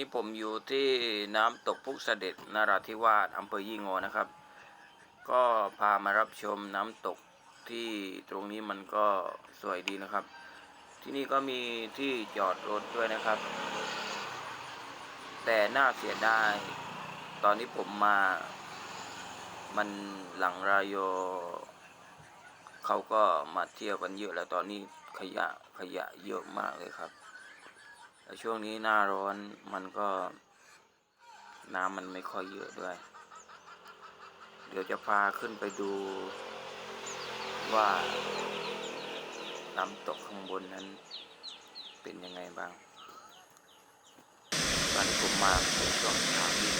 นี่ผมอยู่ที่น้ำตกพุกเสด็จนราธิวาสอำเภอยี่งอนะครับ ก็พามารับชมน้ำตกที่ตรงนี้มันก็สวยดีนะครับ ที่นี่ก็มีที่จอดรถด้วยนะครับ แต่น่าเสียดายตอนที่ผมมา มันหลังรายโยเขาก็มาเที่ยวกันเยอะแล้วตอนนี้ขยะขยะเยอะมากเลยครับ แต่ช่วงนี้หน้าร้อนมันก็น้ำมันไม่ค่อยเยอะด้วย เดี๋ยวจะพาขึ้นไปดูว่าน้ำตกข้างบนนั้นเป็นยังไงบ้างตอนนี้ผมมาเป็นช่วงเช้าที่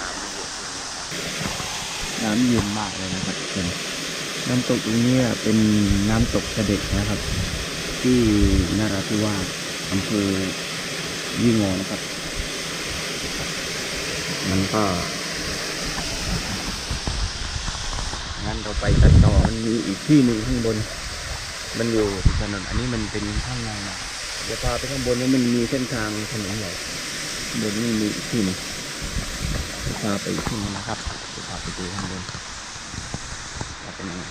น้ำเยอะช่วงนี้ครับน้ำเย็นมากเลยนะครับเพื่อ น้ำตกตรงนี้เป็นน้ำตกเสด็จนะครับ ที่นาราธิวาสอำเภอยี่งอนะครับ มันก็งั้นเราไปกันต่อมันมีอีกที่หนึ่งข้างบน มันอยู่ถนนอันนี้มันเป็นข้างในนะเดี๋ยวพาไปข้างบนว่ามันมีเส้นทางถนนใหญ่บนนี่มีอีกที่หนึงพาไปอีกที่หนึงนะครับพาไปดูข้างบน ว่